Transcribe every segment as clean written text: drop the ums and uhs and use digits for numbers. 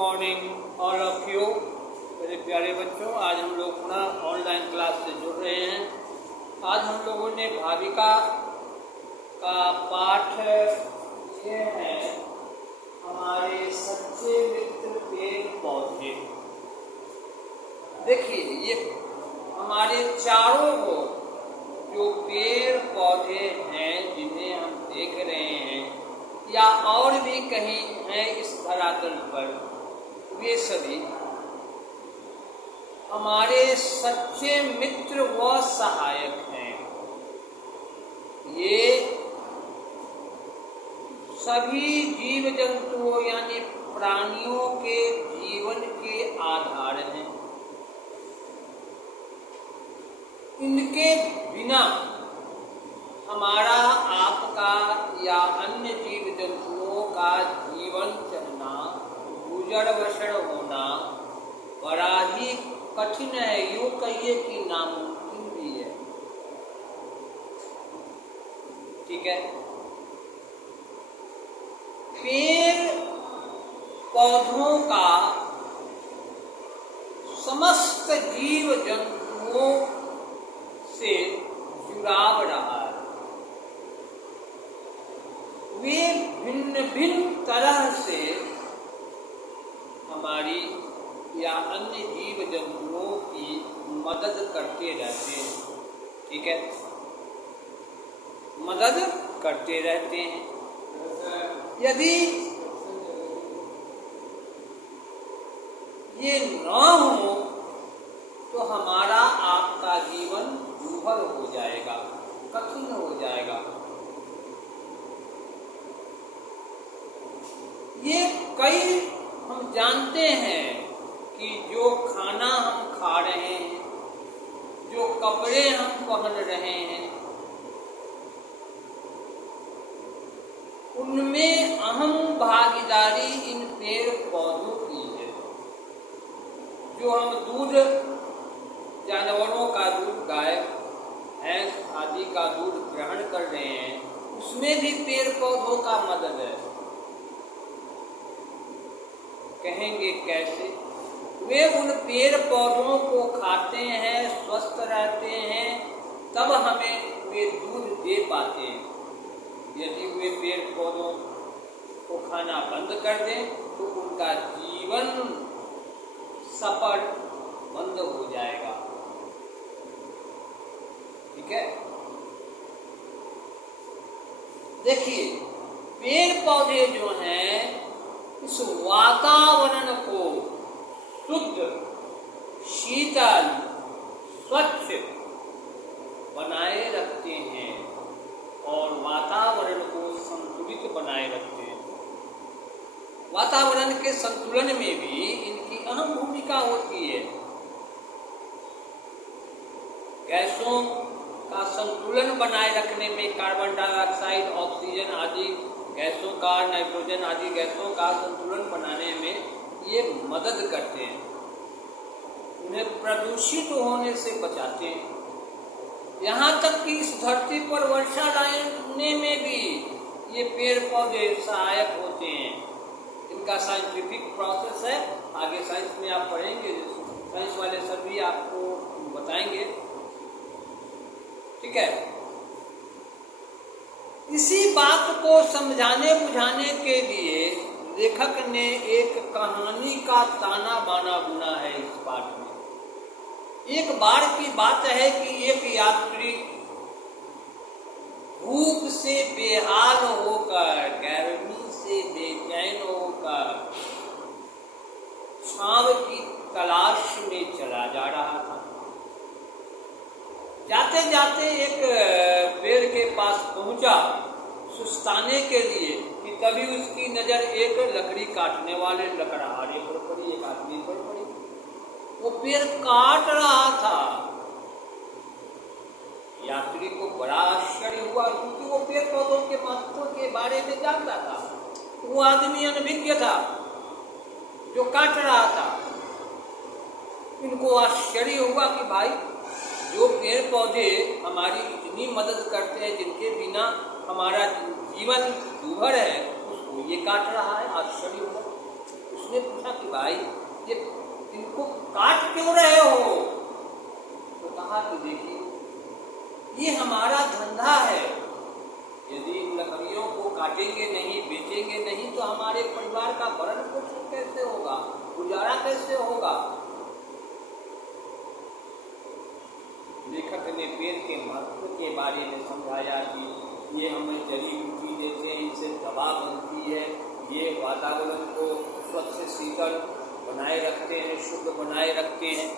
Morning all of you मेरे प्यारे बच्चों। आज हम लोग पुनः ऑनलाइन क्लास से जुड़ रहे हैं। आज हम लोगों ने भाविका का पाठ ये है हमारे सच्चे मित्र पेड़ पौधे। देखिए ये हमारे चारों को जो पेड़ पौधे हैं जिन्हें हम देख रहे हैं या और भी कहीं हैं इस धरातल पर, वे सभी हमारे सच्चे मित्र व सहायक हैं। ये सभी जीव जंतुओं यानी प्राणियों के जीवन के आधार हैं। इनके बिना हमारा, आपका या अन्य जीव जंतुओं का जीवन चलना, गुजर बसर होना बड़ा ही कठिन है, यूं कहिए कि नामुमकिन भी है। ठीक है। पेड़ पौधों का समस्त जीव जंतुओं से जुड़ाव रहा है। वे भिन्न भिन्न तरह से हमारी या अन्य जीव जंतुओं की मदद करते रहते हैं। ठीक है, मदद करते रहते हैं। यदि ये न हो तो हमारा आपका जीवन दूभर हो जाएगा, कठिन हो जाएगा। ये कई हम जानते हैं कि जो खाना हम खा रहे हैं, जो कपड़े हम पहन रहे हैं, उनमें अहम भागीदारी इन पेड़ पौधों की है। जो हम दूध, जानवरों का दूध, गाय भैंस आदि का दूध ग्रहण कर रहे हैं, उसमें भी पेड़ पौधों का मदद है। कहेंगे कैसे? वे उन पेड़ पौधों को खाते हैं, स्वस्थ रहते हैं, तब हमें वे दूध दे पाते हैं। यदि वे पेड़ पौधों को खाना बंद कर दें तो उनका जीवन सफर बंद हो जाएगा। ठीक है। देखिए पेड़ पौधे जो हैं इस वातावरण को शुद्ध, शीतल, स्वच्छ बनाए रखते हैं और वातावरण को संतुलित बनाए रखते हैं। वातावरण के संतुलन में भी इनकी अहम भूमिका होती है। गैसों का संतुलन बनाए रखने में कार्बन डाइऑक्साइड, ऑक्सीजन आदि गैसों का, नाइट्रोजन आदि गैसों का संतुलन बनाने में ये मदद करते हैं। उन्हें प्रदूषित होने से बचाते हैं। यहाँ तक कि इस धरती पर वर्षा लाने में भी ये पेड़ पौधे सहायक होते हैं। इनका साइंटिफिक प्रोसेस है, आगे साइंस में आप पढ़ेंगे, साइंस वाले सभी आपको बताएंगे। ठीक है। इसी बात को समझाने बुझाने के लिए लेखक ने एक कहानी का ताना बाना बुना है इस पाठ में। एक बार की बात है कि एक यात्री भूख से बेहाल होकर, गर्मी से बेचैन होकर छांव की तलाश में चला जा रहा था। जाते जाते एक पेड़ के पास पहुंचा सुस्ताने के लिए कि तभी उसकी नजर एक लकड़ी काटने वाले लकड़हारे पर पड़ी, एक आदमी पर पड़ी। वो पेड़ काट रहा था। यात्री को बड़ा आश्चर्य हुआ क्योंकि वो पेड़ पौधों के महत्व के बारे में जानता था। वो आदमी अनभिज्ञ था जो काट रहा था। इनको आश्चर्य हुआ कि भाई जो पेड़ पौधे हमारी इतनी मदद करते हैं, जिनके बिना हमारा जीवन दूभर है, उसको ये काट रहा है। आश्चर्य हुआ। उस उसने पूछा कि भाई ये इनको काट क्यों रहे हो? तो कहा कि देखिए, ये हमारा धंधा है, यदि इन लकड़ियों को काटेंगे नहीं, बेचेंगे नहीं, तो हमारे परिवार का भरण पोषण कैसे होगा, गुजारा कैसे होगा? लेखक ने पेड़ के महत्व के बारे में समझाया कि ये हमें जड़ी बूटी देते हैं, इनसे दवा बनती है, ये वातावरण को स्वच्छ शीतल बनाए रखते हैं, शुद्ध बनाए रखते हैं,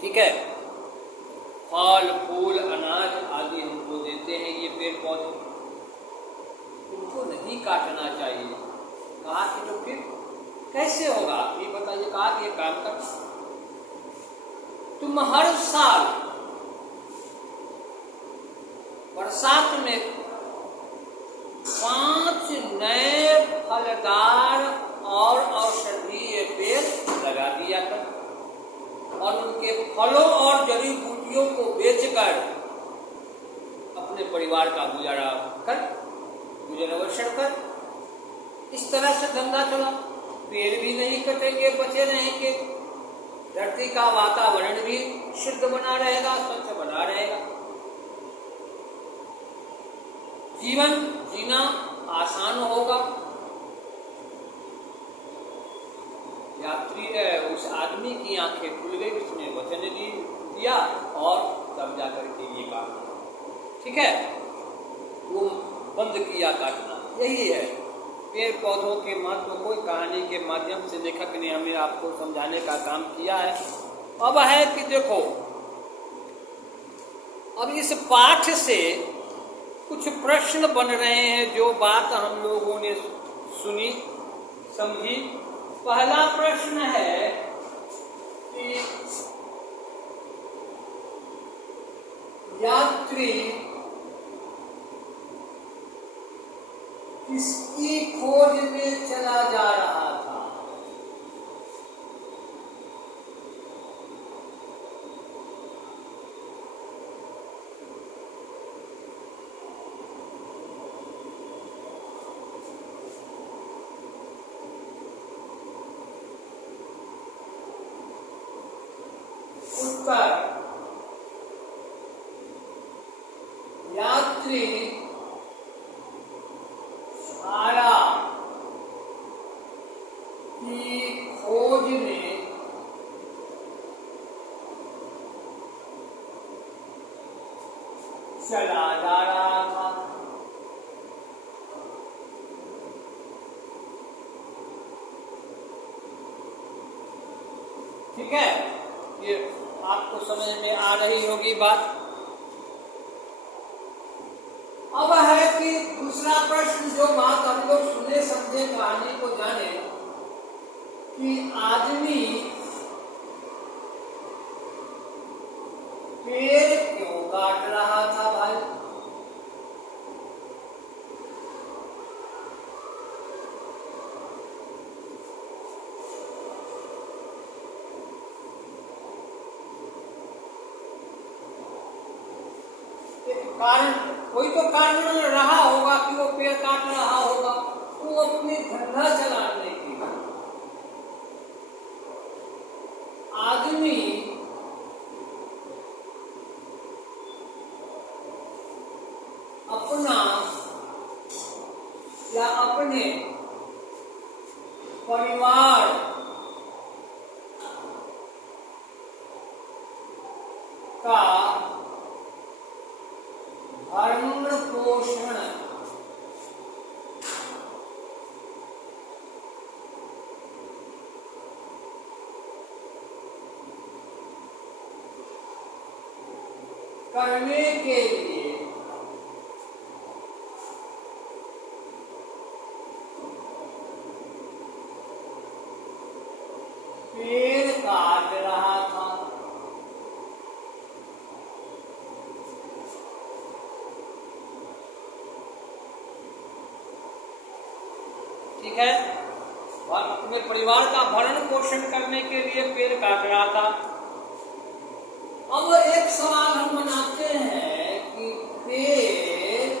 ठीक है। फल फूल अनाज आदि हमको देते हैं ये पेड़ पौधे, उनको नहीं काटना चाहिए। कहा कि तो फिर कैसे होगा ये बताइए। कहा कि ये काम कर, तुम हर साल बरसात में 5 नए फलदार और औषधीय पेड़ लगा दिया कर और उनके फलों और जड़ी बूटियों को बेचकर अपने परिवार का गुजारा कर, गुजर बसर कर। इस तरह से धंधा चला, पेड़ भी नहीं कटेंगे, बचे रहेंगे, धरती का वातावरण भी शुद्ध बना रहेगा, स्वच्छ बना रहेगा, जीवन जीना आसान होगा। यात्री उस आदमी की आंखें खुल गई, उसने वचन दिया और तब जाकर के ये काम, ठीक है, वो बंद किया काटना। यही है पेड़ पौधों के महत्व को कहानी के माध्यम से लेखक ने हमें आपको समझाने का काम किया है। अब है कि देखो, अब इस पाठ से कुछ प्रश्न बन रहे हैं, जो बात हम लोगों ने सुनी समझी। पहला प्रश्न है कि यात्री किसकी खोज में चला जा रहा था? उत्तर, यात्री छाया की खोज में चला जा रहा था। ठीक है, ये आपको समझ में आ रही होगी बात। अब है कि दूसरा प्रश्न, जो बात हम लोग सुने समझे कहानी को जाने, कि आदमी पेड़ क्यों काट रहा था भाई? कारण, कोई तो कारण रहा होगा कि वो पेड़ काट रहा होगा, वो अपनी धंधा चलाने की। आदमी अपना या अपने परिवार का भरण पोषण करने के लिए पेड़ काट रहा था। ठीक है, और अपने परिवार का भरण पोषण करने के लिए पेड़ काट रहा था। अब एक सवाल हम बनाते हैं कि पेड़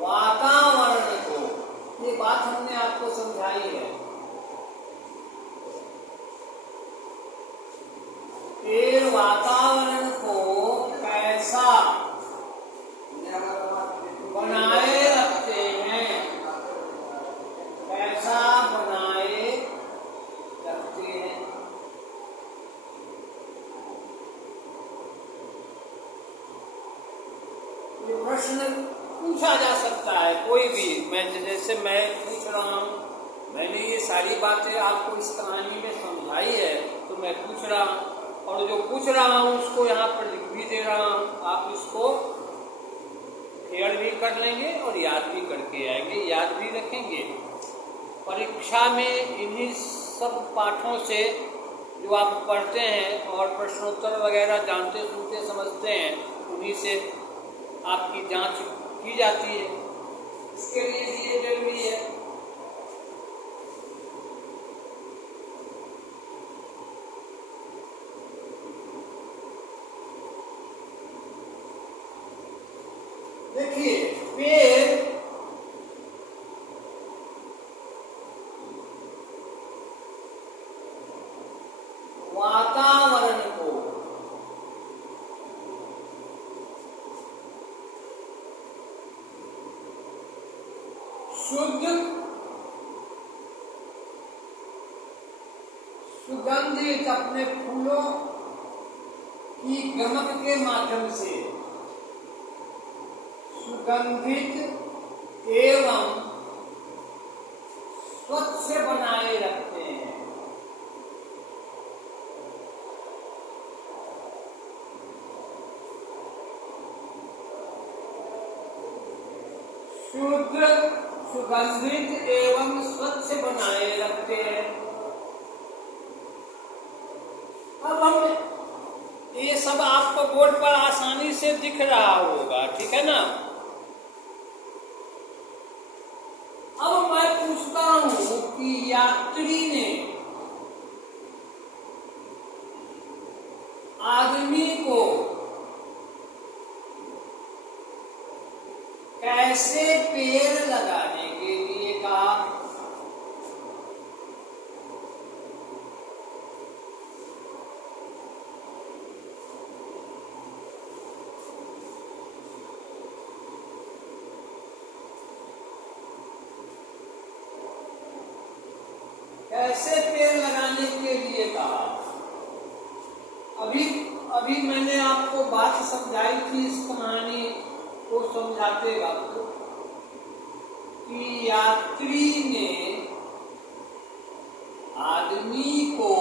वातावरण को, जैसे मैं पूछ रहा हूँ, मैंने ये सारी बातें आपको इस कहानी में समझाई है, तो मैं पूछ रहा हूँ और जो पूछ रहा हूँ उसको यहाँ पर लिख भी दे रहा हूँ। आप इसको फेयर भी कर लेंगे और याद भी करके आएंगे, याद भी रखेंगे। परीक्षा में इन्हीं सब पाठों से जो आप पढ़ते हैं और प्रश्नोत्तर वगैरह जानते सुनते समझते हैं, उन्हीं से आपकी जांच की जाती है। इसके लिए ये जरूरी है। देखिए, पेड़ वातावरण को शुद्ध, सुगंधित अपने फूलों की गमक के माध्यम से सुगंधित एवं स्वच्छ बनाए रखते हैं। शुद्ध, सुगंधित एवं स्वच्छ बनाए रखते हैं। अब हम ये सब आपको बोर्ड पर आसानी से दिख रहा होगा, ठीक है ना। अब मैं पूछता हूं कि यात्री ने आदमी को कैसे पेड़ लगाने के लिए कहा? कैसे पेड़ लगाने के लिए कहा? अभी मैंने आपको बात समझाई थी इस कहानी को समझाते वक्त कि यात्री ने आदमी को,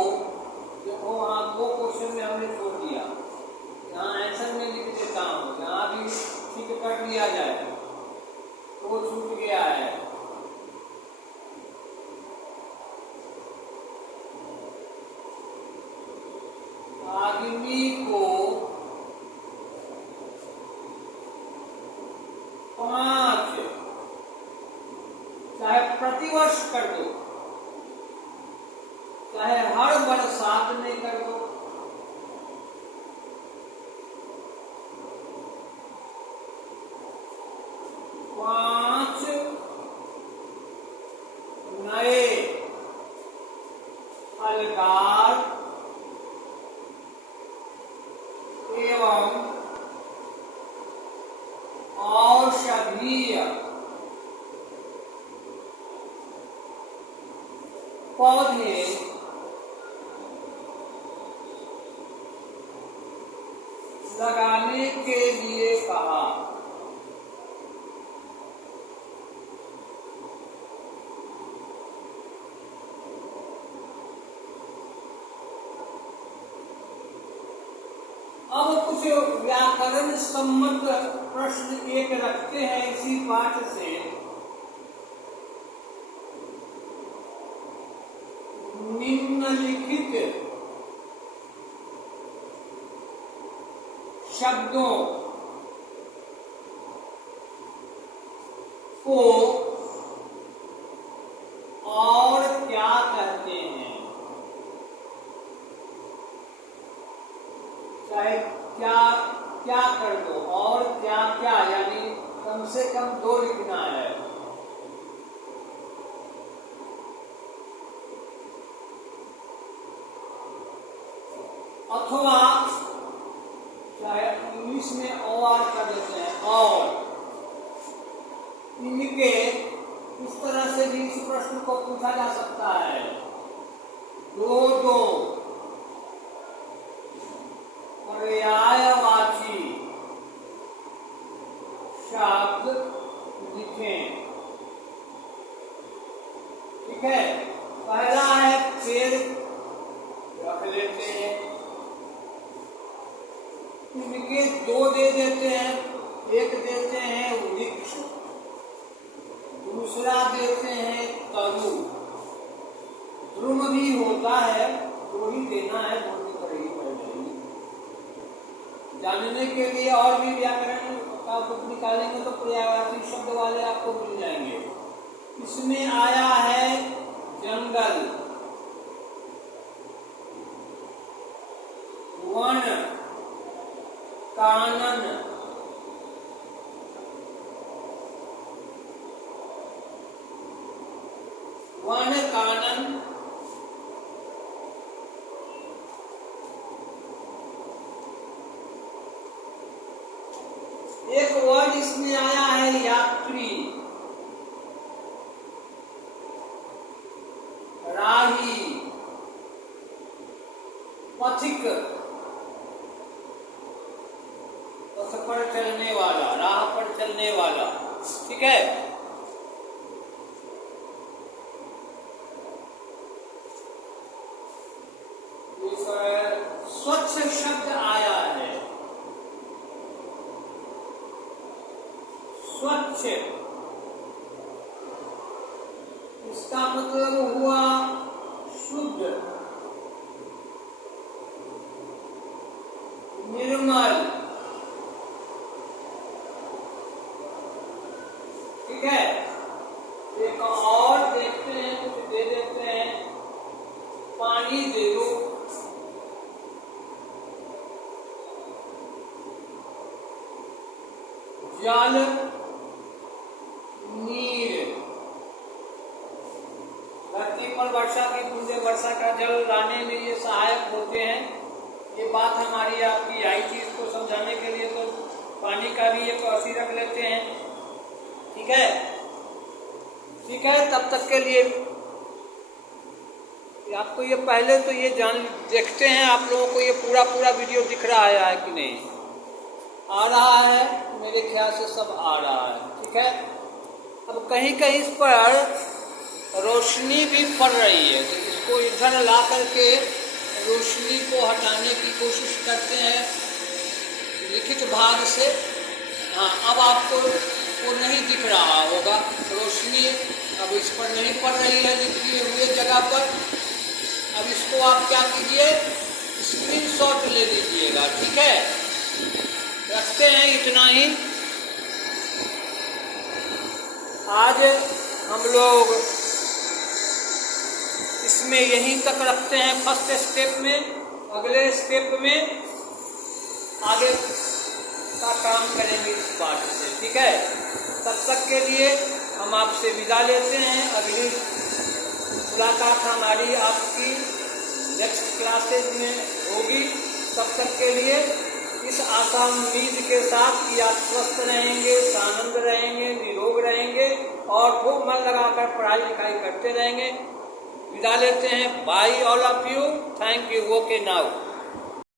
देखो वहां दो क्वेश्चन में हमने छोड़ दिया, यहाँ आंसर में लिख देता हूँ, यहाँ भी ठीक कर लिया जाए, तो छूट गया है। आदमी को 5, चाहे प्रतिवर्ष कर दो, चाहे हर बरसात में कर दो, पांच नए फलदार एवं औषधीय पौधे लगाने के लिए कहा। अब कुछ व्याकरण सम्मत प्रश्न एक रखते हैं इसी पाठ से। निम्नलिखित शब्दों को और क्या कहते हैं? चाहे क्या क्या कर दो, और क्या क्या, यानी कम से कम 2 लिखना है। अथवा चाहे इंग्लिश में और कर देते हैं, और इनके इस तरह से भी इस प्रश्न को पूछा जा सकता है। 2 पर्यायवाची शब्द लिखें। ठीक है, पहला है पेड़, रख लेते हैं। इनके दो दे देते हैं, एक देते हैं वृक्ष, दूसरा देते हैं तरु। द्रुम भी होता है, दो ही देना है, बोलने पर ही पड़ जाएगी। जानने के लिए और भी व्याकरण का बुक निकालेंगे तो पर्यायवाची शब्द वाले आपको मिल जाएंगे। इसमें आया है जंगल, वन, कानन, वन कानन, एक वर्ड इसमें आया है यात्री, राही, पथिक, पथ पर चलने वाला, राह पर चलने वाला। ठीक है, स्वच्छ शब्द आया है, स्वच्छ, इसका मतलब हुआ शुद्ध, निर्मल। ठीक है, एक और देखते हैं, कुछ दे देते हैं, पानी दे दो, जल, नीर, धरती पर वर्षा की बूंदे वर्षा का जल लाने में ये सहायक होते हैं। ये बात हमारी आपकी आई थी, इसको समझाने के लिए तो पानी का भी एक औसी रख लेते हैं। ठीक है, ठीक है, तब तक के लिए आपको ये पहले तो ये जान देखते हैं आप लोगों को ये पूरा वीडियो दिख रहा है कि नहीं, आ रहा है, मेरे ख्याल से सब आ रहा है। ठीक है, अब कहीं कहीं इस पर रोशनी भी पड़ रही है, तो इसको इधर ला करके रोशनी को हटाने की कोशिश करते हैं लिखित भाग से। हाँ, अब आपको वो नहीं दिख रहा होगा, रोशनी अब इस पर नहीं पड़ रही है लिखे हुए जगह पर। अब इसको आप क्या कीजिए, स्क्रीनशॉट ले लीजिएगा। ठीक है, रखते हैं इतना ही। आज हम लोग इसमें यहीं तक रखते हैं फर्स्ट स्टेप में। अगले स्टेप में आगे का काम करेंगे इस पार्ट से। ठीक है, तब तक के लिए हम आपसे विदा लेते हैं। अगली मुलाकात हमारी आपकी नेक्स्ट क्लासेज में होगी। तब तक के लिए इस आशा उम्मीद के साथ कि आप स्वस्थ रहेंगे, आनंद रहेंगे, निरोग रहेंगे और खूब मन लगाकर पढ़ाई लिखाई करते रहेंगे। विदा लेते हैं। Bye all of you, thank you. Okay now.